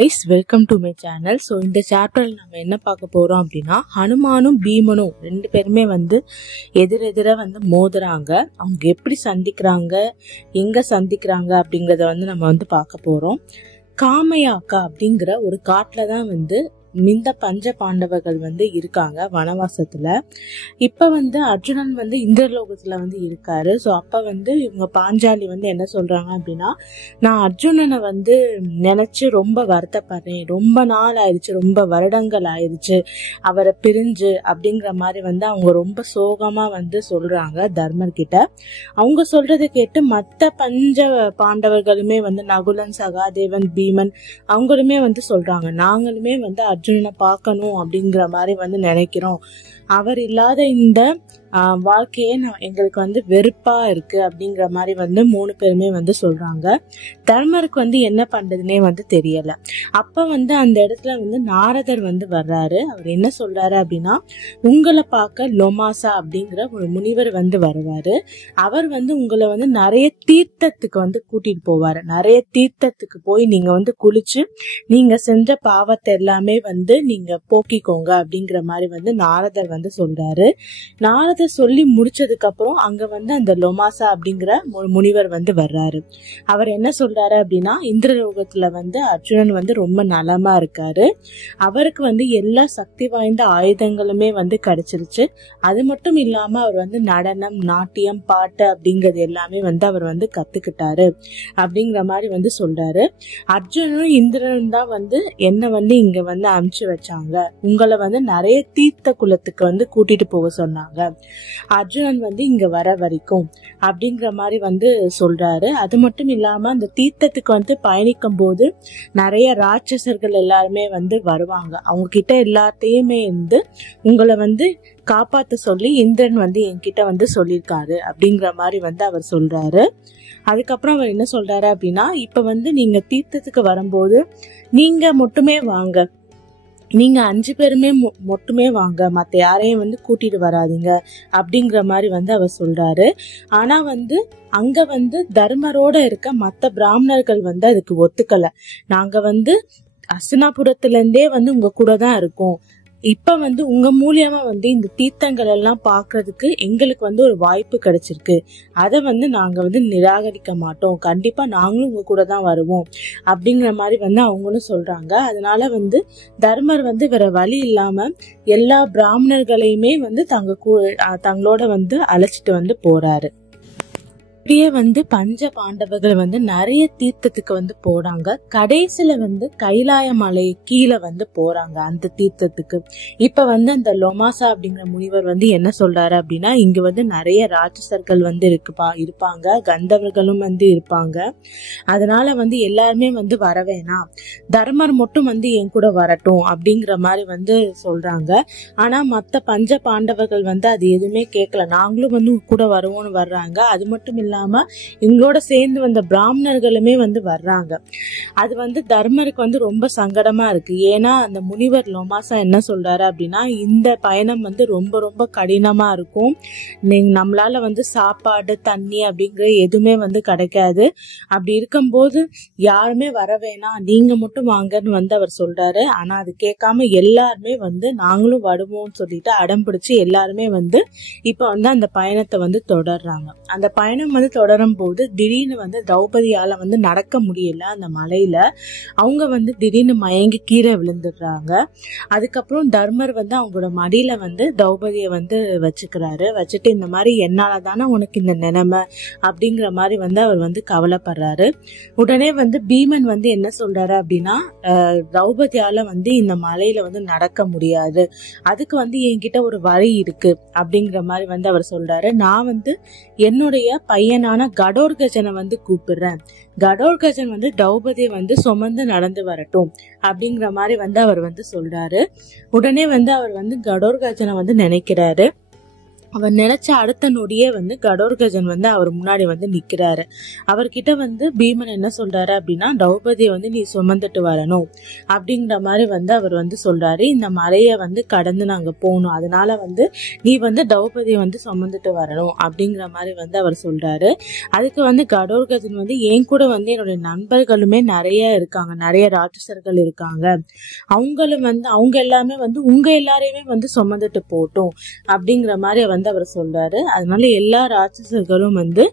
guys, welcome to my channel. So இந்த சாப்டர்ல நம்ம என்ன பார்க்க போறோம் அப்படின்னா, ஹனுமானும் பீமனும் ரெண்டு பேருமே எதிரெதிர மோதுறாங்க. அவங்க எப்படி சந்திக்கிறாங்க, எங்க சந்திக்கிறாங்க அப்படிங்கறத நம்ம பார்க்க போறோம். காமையாக்கா அப்படிங்கிற ஒரு காட்டுல தான் இந்த பஞ்ச பாண்டவர்கள் இருக்காங்க வனவாசத்துல. இப்ப அர்ஜுனன் இந்திரலோகத்துல இருக்காரு. சோ அப்ப இவங்க பாஞ்சாலி என்ன சொல்றாங்க அப்படின்னா, நான் அர்ஜுனனை நினைச்சு ரொம்ப வருத்தப்படுறேன், ரொம்ப நாள் ஆயிடுச்சு, ரொம்ப வருடங்கள் ஆயிடுச்சு அவரை பிரிஞ்சு அப்படிங்கிற மாதிரி அவங்க ரொம்ப சோகமா சொல்றாங்க தர்மர் கிட்ட. அவங்க சொல்றதை கேட்டு மத்த பஞ்ச பாண்டவர்களுமே நகுலன், சகாதேவன், பீமன் அவங்களுமே சொல்றாங்க, நாங்களுமே அர்ஜுனனை பார்க்கணும் அப்படிங்கிற மாதிரி நினைக்கிறோம். அவர் இல்லாத இந்த வாழ்க்கையே எங்களுக்கு வெறுப்பா இருக்கு அப்படிங்கிற மாதிரி மூணு பேருமே சொல்றாங்க. தர்மருக்கு என்ன பண்றதுன்னே தெரியல. அப்ப அந்த இடத்துல நாரதர் வர்றாரு. அவர் என்ன சொல்றாரு அப்படின்னா, உங்களை பார்க்க லொமாசா அப்படிங்கிற ஒரு முனிவர் வருவாரு. அவர் உங்களை நிறைய தீர்த்தத்துக்கு கூட்டிட்டு போவாரு. நிறைய தீர்த்தத்துக்கு போய் நீங்க குளிச்சு நீங்க செஞ்ச பாவத்தை எல்லாமே நீங்க போக்கிக்கோங்க அப்படிங்கிற மாதிரி நாரதர் சொல்றாரு. நாரதர் சொல்லி முடிச்சதுக்கு அப்புறம் அங்க அந்த லொமாசா அப்படிங்கிற ஒரு முனிவர் வர்றாரு. அவர் என்ன சொல்றாரு அப்படின்னா, இந்திரலோகத்துல அர்ஜுனன் ரொம்ப நலமா இருக்காரு. அவருக்கு எல்லா சக்தி வாய்ந்த ஆயுதங்களுமே கிடைச்சிருச்சு. அது மட்டும் இல்லாம அவர் நடனம், நாட்டியம், பாட்டு அப்படிங்கறது எல்லாமே அவர் கத்துக்கிட்டாரு அப்படிங்கிற மாதிரி சொல்றாரு. அர்ஜுனனும் இந்திரனும் தான் என்ன இங்க அனுப்பிச்சு வச்சாங்க. உங்களை நிறைய தீர்த்த குலத்துக்கு கூட்டிட்டு போக சொன்னாங்க. அர்ஜுனன் இங்க வர வரைக்கும் அப்படிங்கிற மாதிரி சொல்றாரு. அது மட்டும் இல்லாம அந்த தீர்த்தத்துக்கு பயணிக்கும் போது நிறைய ராட்சசர்கள் எல்லாருமே வருவாங்க. அவங்க கிட்ட எல்லாத்தையுமே உங்களை காப்பாத்த சொல்லி இந்திரன் என்கிட்ட சொல்லியிருக்காரு அப்படிங்கிற மாதிரி அவர் சொல்றாரு. அதுக்கப்புறம் அவர் என்ன சொல்றாரு அப்படின்னா, இப்ப நீங்க தீர்த்தத்துக்கு வரும்போது நீங்க மட்டுமே வாங்க, நீங்க 5 பேருமே மட்டுமே வாங்க, மத்த யாரையும் கூட்டிட்டு வராதீங்க அப்படிங்கிற மாதிரி அவர் சொல்றாரு. ஆனா அங்க தர்மரோட இருக்க மத்த பிராமணர்கள் அதுக்கு ஒத்துக்கல. நாங்க அஸ்தினாபுரத்துல இருந்தே உங்க கூட தான் இருக்கோம். இப்ப உங்க மூலியமா இந்த தீர்த்தங்கள் எல்லாம் பாக்குறதுக்கு எங்களுக்கு ஒரு வாய்ப்பு கிடைச்சிருக்கு. அத நாங்க நிராகரிக்க மாட்டோம், கண்டிப்பா நாங்களும் உங்க கூட தான் வருவோம் அப்படிங்கிற மாதிரி அவங்களும் சொல்றாங்க. அதனால தர்மர் வேற வழி இல்லாம எல்லா பிராமணர்களையுமே தங்களோட அழைச்சிட்டு போறாரு. இப்படியே பஞ்ச பாண்டவர்கள் நிறைய தீர்த்தத்துக்கு போறாங்க. கடைசியில கைலாய மலை கீழே போறாங்க அந்த தீர்த்தத்துக்கு. இப்ப அந்த லொமாசா அப்படிங்கிற முனிவர் என்ன சொல்றாரு அப்படின்னா, இங்க நிறைய ராட்சசர்கள் இருப்பாங்க, கந்தவர்களும் இருப்பாங்க. அதனால எல்லாருமே வர வேணாம், தர்மர் மட்டும் என் கூட வரட்டும் அப்படிங்கிற மாதிரி சொல்றாங்க. ஆனா மத்த பஞ்ச பாண்டவர்கள் அது எதுவுமே கேட்கல. நாங்களும் கூட வருவோம்னு வர்றாங்க. அது மட்டும் இல்ல, இவங்களோட சேர்ந்து வந்த பிராமணர்களுமே வர்றாங்க. அது தர்மருக்கு ரொம்ப சங்கடமா இருக்கு. ஏன்னா அந்த முனிவர் லொமாசா என்ன சொல்றாரு அப்படின்னா, இந்த பயணம் ரொம்ப ரொம்ப கடினமா இருக்கும், நம்மளால சாப்பாடு, தண்ணி அப்படிங்கிற எதுவுமே கிடைக்காது. அப்படி இருக்கும்போது யாருமே வர வேணாம், நீங்க மட்டும் வாங்கன்னு அவர் சொல்றாரு. ஆனா அது கேட்காம எல்லாருமே நாங்களும் வருவோம்னு சொல்லிட்டு அடம் பிடிச்சு எல்லாருமே இப்ப அந்த பயணத்தை தொடர்றாங்க. அந்த பயணம் தொடரும் போது திடீர்னு திரௌபதியால நடக்க முடியல அந்த மலையில. அவங்க திடீர்னு மயங்கி கீழே விழுந்துடுறாங்க. அதுக்கப்புறம் தர்மர் அவங்களோட மடியில திரௌபதிய வச்சுக்கிறாரு. வச்சுட்டு இந்த மாதிரி என்னாலதானே உனக்கு இந்த நிலைமை அப்படிங்கிற மாதிரி அவர் கவலைப்படுறாரு. உடனே பீமன் என்ன சொல்றாரு அப்படின்னா, திரௌபதியால இந்த மலையில நடக்க முடியாது, அதுக்கு என்கிட்ட ஒரு வழி இருக்கு அப்படிங்கிற மாதிரி அவர் சொல்றாரு. நான் என்னுடைய பையனான கடோர்கஜனை கூப்பிடுறேன், கடோர்கஜன் திரௌபதியை சுமந்து நடந்து வரட்டும் அப்படிங்கிற மாதிரி அவர் சொல்றாரு. உடனே அவர் கடோர்கஜனை நினைக்கிறாரு. அவர் நினைச்ச அடுத்த நொடியே வந்து கடோர்கஜன் வந்து அவர் முன்னாடி வந்து நிக்கிறாரு. அவர்கிட்ட வந்து பீமன் என்ன சொல்றாரு அப்படின்னா, திரௌபதியை வந்து நீ சுமந்துட்டு வரணும் அப்படிங்கிற மாதிரி வந்து அவர் வந்து சொல்றாரு. இந்த மலையை வந்து கடந்து நாங்க போகணும், அதனால வந்து நீ வந்து திரௌபதியை வந்து சுமந்துட்டு வரணும் அப்படிங்கிற மாதிரி வந்து அவர் சொல்றாரு. அதுக்கு வந்து கடோர்கஜன் வந்து என் கூட வந்து என்னுடைய நண்பர்களுமே நிறைய இருக்காங்க, நிறைய ராட்சசர்கள் இருக்காங்க, அவங்களும் வந்து அவங்க எல்லாமே வந்து உங்க எல்லாரையுமே வந்து சுமந்துட்டு போட்டோம் அப்படிங்கிற மாதிரி வந்து அவர் சொல்றாரு. அதனால எல்லா ராட்சசர்களும் வந்து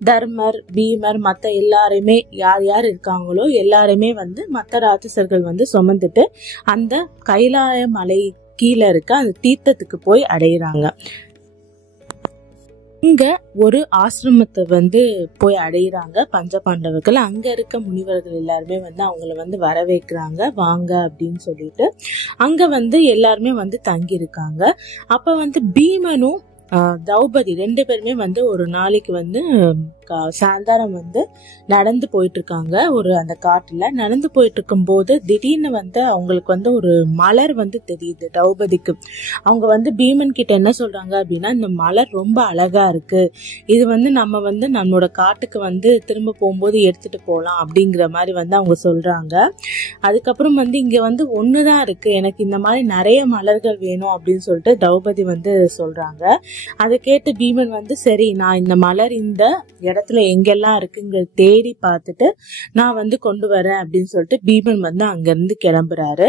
தர்மர், பீமர், மத்த எல்லாருமே யார் யார் இருக்காங்களோ எல்லாருமே வந்து மத்த ராட்சசர்கள் வந்து சுமந்துட்டு அந்த கைலாய மலை கீழே இருக்க அந்த தீர்த்தத்துக்கு போய் அடையிறாங்க. இங்க ஒரு ஆசிரமத்தை வந்து போய் அடையிறாங்க பஞ்ச பாண்டவர்கள். அங்க இருக்க முனிவர்கள் எல்லாருமே வந்து அவங்கள வந்து வரவேற்கிறாங்க, வாங்க அப்படின்னு சொல்லிட்டு. அங்க வந்து எல்லாருமே வந்து தங்கி இருக்காங்க. அப்ப வந்து பீமனும் திரௌபதி 2 பேருமே வந்து ஒரு நாளைக்கு வந்து சாயந்தரம் வந்து நடந்து போயிட்டு இருக்காங்க. அந்த காட்டுல நடந்து போயிட்டு இருக்கும் போது திடீர்னு வந்து அவங்களுக்கு வந்து ஒரு மலர் வந்து தெரியுது திரௌபதிக்கு. அவங்க வந்து பீமன் கிட்ட என்ன சொல்றாங்க அப்படின்னா, இந்த மலர் ரொம்ப அழகா இருக்கு, இது வந்து நம்ம வந்து நம்மளோட காட்டுக்கு வந்து திரும்ப போகும்போது எடுத்துட்டு போகலாம் அப்படிங்கிற மாதிரி வந்து அவங்க சொல்றாங்க. அதுக்கப்புறம் வந்து இங்க வந்து ஒண்ணுதான் இருக்கு, எனக்கு இந்த மாதிரி நிறைய மலர்கள் வேணும் அப்படின்னு சொல்லிட்டு திரௌபதி வந்து சொல்றாங்க. அதை கேட்டு பீமன் வந்து சரி, நான் இந்த மலர் இந்த இடத்துல எங்கெல்லாம் இருக்குங்க தேடி பார்த்துட்டு நான் வந்து கொண்டு வரேன் அப்படின்னு சொல்லிட்டு பீமன் வந்து அங்க இருந்து கிளம்புறாரு.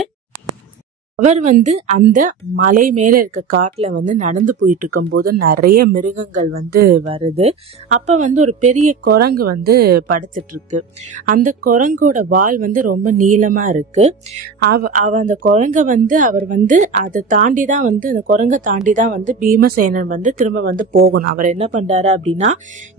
அவர் வந்து அந்த மலை மேல இருக்க காட்டுல வந்து நடந்து போயிட்டு இருக்கும் போது நிறைய மிருகங்கள் வந்து வருது. அப்ப வந்து ஒரு பெரிய குரங்கு வந்து படுத்துட்டு இருக்கு. அந்த குரங்கோட வால் வந்து ரொம்ப நீளமா இருக்கு. அந்த குரங்க வந்து அவர் வந்து அதை தாண்டிதான் வந்து அந்த குரங்கை தாண்டிதான் வந்து பீமசேனன் வந்து திரும்ப வந்து போகணும். அவர் என்ன பண்றாரு அப்படின்னா,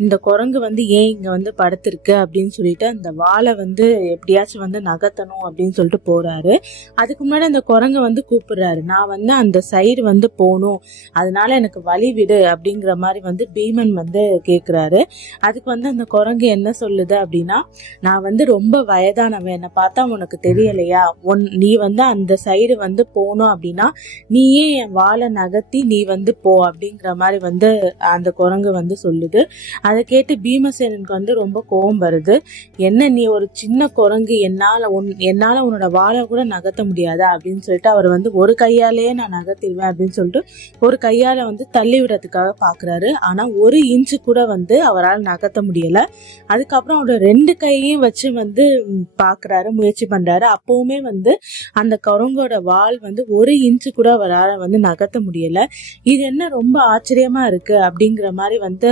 இந்த குரங்கு வந்து ஏன் இங்க வந்து படுத்திருக்கு அப்படின்னு சொல்லிட்டு அந்த வாளை வந்து எப்படியாச்சும் வந்து நகர்த்தணும் அப்படின்னு சொல்லிட்டு போறாரு. அதுக்கு முன்னாடி அந்த குரங்கு வந்து கூப்பிடுறாரு, நான் வந்து அந்த சைடு வந்து போகணும், அதனால எனக்கு வழி விடு அப்படிங்கிற மாதிரி வந்து பீமன் வந்து கேக்குறாரு. அதுக்கு வந்து அந்த குரங்கு என்ன சொல்லுது அப்படின்னா, நான் வந்து ரொம்ப வயதானவன், என்னை பார்த்தா உனக்கு தெரியலையா, நீ வந்து அந்த சைடு வந்து போகணும் அப்படின்னா நீயே என் வாளை நகர்த்தி நீ வந்து போ அப்படிங்கிற மாதிரி வந்து அந்த குரங்கு வந்து சொல்லுது. அதை கேட்டு பீமசேனனுக்கு வந்து ரொம்ப கோபம் வருது. என்ன நீ ஒரு சின்ன குரங்கு, என்னால உன்னோட வாளை கூட நகர்த்த முடியாதா அப்படின்னு சொல்லிட்டு அவர் வந்து ஒரு கையாலேயே நான் நகர்த்திடுவேன் அப்படின்னு சொல்லிட்டு ஒரு கையால வந்து தள்ளி விடுறதுக்காக பாக்குறாரு. ஆனா ஒரு இன்ச்சு கூட வந்து அவரால் நகர்த்த முடியல. அதுக்கப்புறம் அவரோட 2 கையையும் வச்சு வந்து பாக்குறாரு, முயற்சி பண்றாரு. அப்பவுமே வந்து அந்த குரங்கோட வால் வந்து ஒரு இன்ச்சு கூட அவரால் வந்து நகர்த்த முடியல. இது என்ன ரொம்ப ஆச்சரியமா இருக்கு அப்படிங்கிற மாதிரி வந்து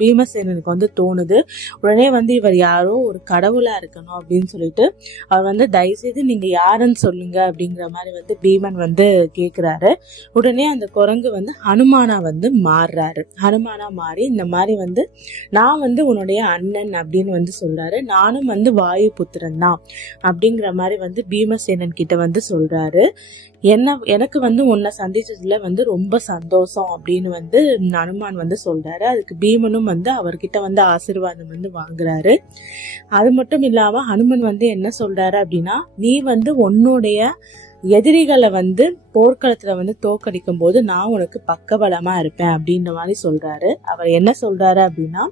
பீமசேனனுக்கு வந்து தோணுது. உடனே வந்து இவர் யாரோ ஒரு கடவுளா இருக்கணும் அப்படின்னு சொல்லிட்டு அவர் வந்து தயவுசெய்து நீங்க யாருன்னு சொல்லுங்க அப்படிங்கிற மாதிரி வந்து பீமன் வந்து கேக்குறாரு. உடனே அந்த குரங்கு வந்து ஹனுமானா வந்து மாறுறாரு. ஹனுமானா மாறி இந்த மாதிரி வந்து நான் வந்து உன்னுடைய அண்ணன் அப்படின்னு வந்து சொல்றாரு. நானும் வந்து வாயு புத்திரன் தான் அப்படிங்கிற மாதிரி வந்து பீமசேனன் கிட்ட வந்து சொல்றாரு. எனக்கு வந்து உன்னை சந்திச்சதுல வந்து ரொம்ப சந்தோஷம் அப்படின்னு வந்து ஹனுமான் வந்து சொல்றாரு. அதுக்கு பீமனும் வந்து அவர்கிட்ட வந்து ஆசீர்வாதம் வந்து வாங்குறாரு. அது மட்டும் இல்லாம ஹனுமன் வந்து என்ன சொல்றாரு அப்படின்னா, நீ வந்து உன்னுடைய எதிரிகளை வந்து போர்க்களத்துல வந்து தோக்கடிக்கும் போது நான் உனக்கு பக்கபலமா இருப்பேன் அப்படின்ற மாதிரி சொல்றாரு. அவர் என்ன சொல்றாரு அப்படின்னா,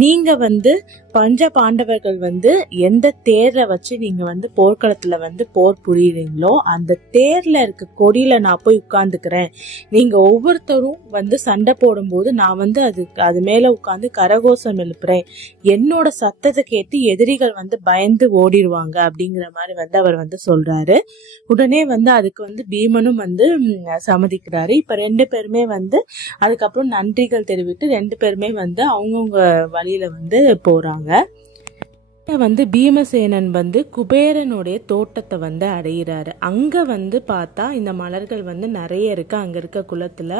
நீங்க வந்து பஞ்ச பாண்டவர்கள் வந்து எந்த தேர்ல வச்சு நீங்க வந்து போர்க்களத்துல வந்து போர் புரியுறீங்களோ அந்த தேர்ல இருக்க கொடியில நான் போய் உட்கார்ந்துக்கிறேன். நீங்க ஒவ்வொருத்தரும் வந்து சண்டை போடும் போது நான் வந்து அது மேல உட்கார்ந்து கரகோஷம் எழுப்புறேன். என்னோட சத்தத்தை கேட்டு எதிரிகள் வந்து பயந்து ஓடிடுவாங்க அப்படிங்கிற மாதிரி வந்து அவர் வந்து சொல்றாரு. உடனே வந்து அதுக்கு வந்து பீமனும் வந்து சம்மதிக்கிறாரு. இப்ப 2 பேருமே வந்து அதுக்கப்புறம் நன்றிகள் தெரிவித்து 2 பேருமே வந்து அவங்கவுங்க வழியில வந்து போறாங்க. வந்து பீமசேனன் வந்து குபேரனுடைய தோட்டத்தை வந்து அடையிறாரு. அங்க வந்து பார்த்தா இந்த மலர்கள் வந்து நிறைய இருக்கு. அங்க இருக்க குளத்துல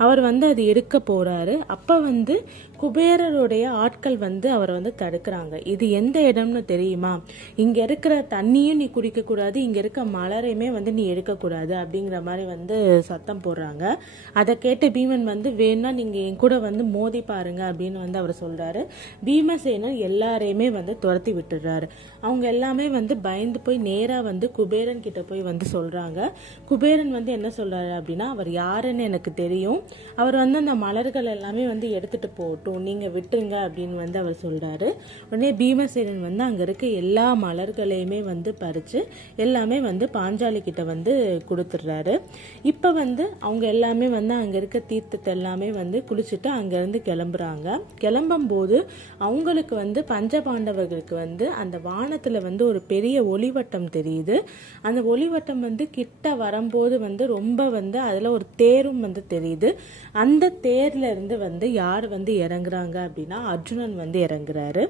அவர் வந்து அது எடுக்க போறாரு. அப்ப வந்து குபேரருடைய ஆட்கள் வந்து அவரை வந்து தடுக்கிறாங்க. இது எந்த இடம்னு தெரியுமா, இங்க இருக்கிற தண்ணியும் நீ குடிக்க கூடாது, இங்க இருக்க மலரையுமே வந்து நீ எடுக்கக்கூடாது அப்படிங்கிற மாதிரி வந்து சத்தம் போடுறாங்க. அதை கேட்டு பீமன் வந்து வேணா நீங்க என் கூட வந்து மோதி பாருங்க அப்படின்னு வந்து அவர் சொல்றாரு. பீமசேனன் எல்லாரையுமே வந்து துரத்தி துரத்தி விட்டுறாரு. அவங்க எல்லாமே வந்து பயந்து போய் நேரா வந்து குபேரன் கிட்ட போய் வந்து சொல்றாங்க. குபேரன் வந்து என்ன சொல்றாரு அப்படின்னா, அவர் யாருன்னு எனக்கு தெரியும், அவர் வந்து அந்த மலர்கள் எல்லாமே வந்து எடுத்துட்டு போகட்டும், நீங்க விட்டுருங்க அப்படின்னு வந்து அவர் சொல்றாரு. உடனே பீமசேனன் வந்து அங்க இருக்க எல்லா மலர்களையுமே வந்து பறிச்சு எல்லாமே வந்து பாஞ்சாலி கிட்ட வந்து கொடுத்துடுறாரு. இப்ப வந்து அவங்க எல்லாமே வந்து அங்க இருக்க தீர்த்தத்தை எல்லாமே வந்து குளிச்சுட்டு அங்க இருந்து கிளம்புறாங்க. கிளம்பும் போது அவங்களுக்கு வந்து பஞ்சபாண்டவர்களுக்கு வந்து அந்த வானத்துல வந்து ஒரு பெரிய ஒளிவட்டம் தெரியுது. அந்த ஒளிவட்டம் வந்து கிட்ட வரும்போது வந்து ரொம்ப வந்து அதுல ஒரு தேரும் வந்து தெரியுது. அந்த தேர்ல இருந்து வந்து யார் வந்து இறங்குறாங்க அப்படின்னா அர்ஜுனன் வந்து இறங்குறாரு.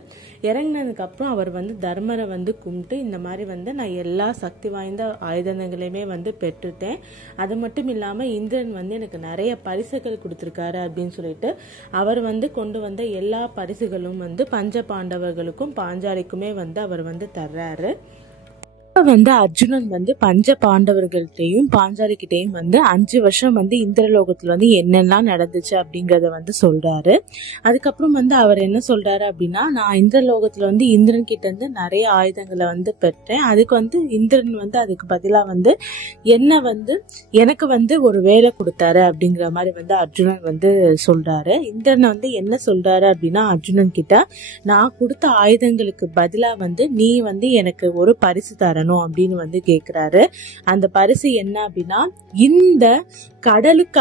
இறங்கினதுக்கு அப்புறம் அவர் வந்து தர்மரை வந்து கும்பிட்டு, இந்த மாதிரி வந்து நான் எல்லா சக்தி வாய்ந்த ஆயுதங்களையுமே வந்து பெற்றுட்டேன், அது மட்டும் இல்லாம இந்திரன் வந்து எனக்கு நிறைய பரிசுகள் கொடுத்திருக்காரு அப்படின்னு சொல்லிட்டு அவர் வந்து கொண்டு வந்த எல்லா பரிசுகளும் வந்து பஞ்ச பாண்டவர்களுக்கும் பாஞ்சாலிக்குமே வந்து அவர் வந்து தர்றாரு. வந்து அர்ஜுனன் வந்து பஞ்ச பாண்டவர்கள்ட்டையும் பாஞ்சாலி கிட்டையும் வந்து 5 வருஷம் வந்து இந்திரலோகத்துல வந்து என்னெல்லாம் நடந்துச்சு அப்படிங்கறத வந்து சொல்றாரு. அதுக்கப்புறம் வந்து அவர் என்ன சொல்றாரு அப்படின்னா, நான் இந்திரலோகத்துல வந்து இந்திரன் கிட்ட இருந்து நிறைய ஆயுதங்களை வந்து பெற்றேன், அதுக்கு வந்து இந்திரன் வந்து அதுக்கு பதிலா வந்து என்ன வந்து எனக்கு வந்து ஒரு வேலை கொடுத்தாரு அப்படிங்கிற மாதிரி வந்து அர்ஜுனன் வந்து சொல்றாரு. இந்திரன் வந்து என்ன சொல்றாரு அப்படின்னா அர்ஜுனன் கிட்ட, நான் கொடுத்த ஆயுதங்களுக்கு பதிலா வந்து நீ வந்து எனக்கு ஒரு பரிசு தர அப்படின்னு வந்து கேக்குறாரு. அந்த பரிசு என்ன அப்படின்னா, இந்த கடலுக்கு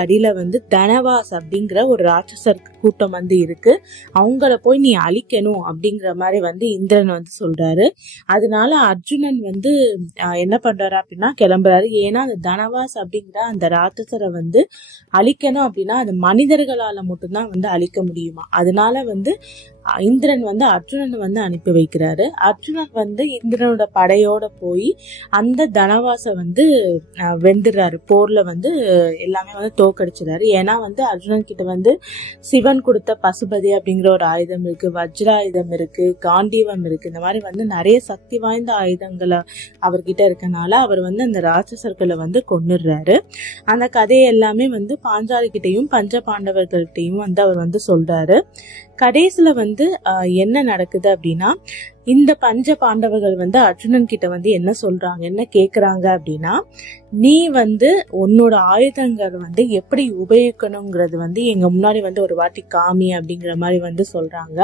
அடியில வந்து தனவாஸ் அப்படிங்கிற ஒரு ராட்சசர் கூட்டம் வந்து இருக்கு, அவங்கள போய் நீ அழிக்கணும் அப்படிங்கிற மாதிரி வந்து இந்திரன் வந்து சொல்றாரு. அதனால அர்ஜுனன் வந்து என்ன பண்றாரு அப்படின்னா கிளம்புறாரு. ஏன்னா அந்த தனவாஸ் அப்படிங்கிற அந்த ராட்சசரை வந்து அழிக்கணும் அப்படின்னா அது மனிதர்களால மட்டும்தான் வந்து அழிக்க முடியுமா. அதனால வந்து இந்திரன் வந்து அர்ஜுனன் வந்து அனுப்பி வைக்கிறாரு. அர்ஜுனன் வந்து இந்திரனோட படையோட போய் அந்த தனவாச வந்து வெந்துடுறாரு. போர்ல வந்து எல்லாமே வந்து தோக்கடிச்சிடாரு. ஏன்னா வந்து அர்ஜுனன் கிட்ட வந்து சிவன் கொடுத்த பசுபதி அப்படிங்கிற ஒரு ஆயுதம் இருக்கு, வஜ்ராயுதம் இருக்கு, காண்டீவம் இருக்கு, இந்த மாதிரி வந்து நிறைய சக்தி வாய்ந்த ஆயுதங்களை அவர்கிட்ட இருக்கனால அவர் வந்து அந்த ராட்சசர்களை வந்து கொன்னுடுறாரு. அந்த கதையை எல்லாமே வந்து பாஞ்சாலி கிட்டையும் பஞ்ச பாண்டவர்கள்ட்டையும் வந்து அவர் வந்து சொல்றாரு. கடைசியில வந்து என்ன நடக்குது அப்படின்னா, இந்த பஞ்ச பாண்டவர்கள் வந்து அர்ஜுனன் கிட்ட வந்து என்ன சொல்றாங்க, என்ன கேக்குறாங்க அப்படின்னா, நீ வந்து உன்னோட ஆயுதங்கள் வந்து எப்படி உபயோகிக்கணுங்கிறது வந்து எங்க முன்னாடி வந்து ஒரு வாட்டி காமி அப்படிங்கிற மாதிரி வந்து சொல்றாங்க.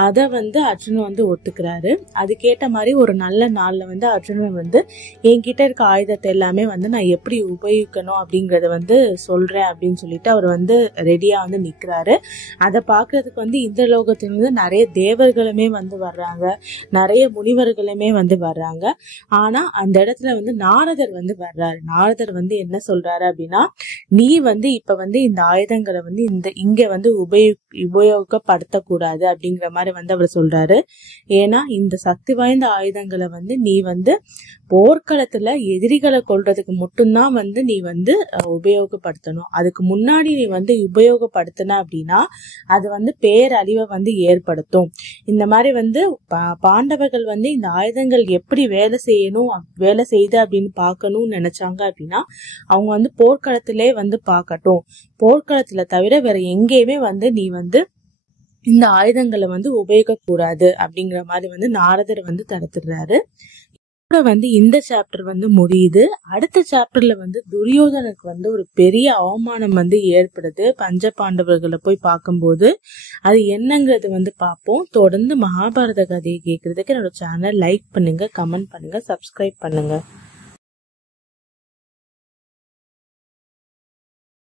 அத வந்து அர்ஜுனன் வந்து ஒத்துக்கிறாரு. அதுக்கேட்ட மாதிரி ஒரு நல்ல நாள்ல வந்து அர்ஜுனன் வந்து என்கிட்ட இருக்க ஆயுதத்தை எல்லாமே வந்து நான் எப்படி உபயோகிக்கணும் அப்படிங்கறத வந்து சொல்றேன் அப்படின்னு சொல்லிட்டு அவர் வந்து ரெடியா வந்து நிக்கிறாரு. அதை பாக்குறதுக்கு வந்து இந்த லோகத்திலிருந்து நிறைய தேவர்களுமே வந்து வர்றாங்க, நிறைய முனிவர்களுமே வந்து வர்றாங்க. ஆனா அந்த இடத்துல வந்து நாரதர் வந்து வர்றாரு. நாரதர் வந்து என்ன சொல்றாரு அப்படின்னா, நீ வந்து இப்ப வந்து இந்த ஆயுதங்களை வந்து இங்க வந்து உபயோகப்படுத்தக்கூடாது அப்படிங்கிற மாதிரி வந்து அவர் சொல்றாரு. ஏன்னா இந்த சக்தி வாய்ந்த ஆயுதங்களை வந்து நீ வந்து போர்க்களத்துல எதிரிகளை கொல்றதுக்கு மட்டும்தான் வந்து நீ வந்து உபயோகப்படுத்தணும். அதுக்கு முன்னாடி நீ வந்து உபயோகப்படுத்தின அப்படின்னா அது வந்து பேரழிவை வந்து ஏற்படுத்தும். இந்த மாதிரி வந்து பாண்டவர்கள் வந்து இந்த ஆயுதங்கள் எப்படி வேலை செய்யுது அப்படின்னு பார்க்கணும்னு நினைச்சாங்க அப்படின்னா அவங்க வந்து போர்க்களத்திலே வந்து பார்க்கட்டும். போர்க்களத்துல தவிர வேற எங்கேயுமே வந்து நீ வந்து இந்த ஆயுதங்களை வந்து உபயோகிக்க கூடாது அப்படிங்கிற மாதிரி வந்து நாரதர் வந்து தடுத்துடுறாரு. வந்து இந்த சாப்டர் வந்து முடியுது. அடுத்த சாப்டர்ல வந்து துரியோதனுக்கு வந்து ஒரு பெரிய அவமானம் வந்து ஏற்படுது பஞ்ச பாண்டவர்களை போய் பார்க்கும்போது. அது என்னங்கிறது வந்து பார்ப்போம். தொடர்ந்து மகாபாரத கதையை கேட்கறதுக்கு என்னோட சேனல் லைக் பண்ணுங்க, கமெண்ட் பண்ணுங்க, சப்ஸ்கிரைப் பண்ணுங்க.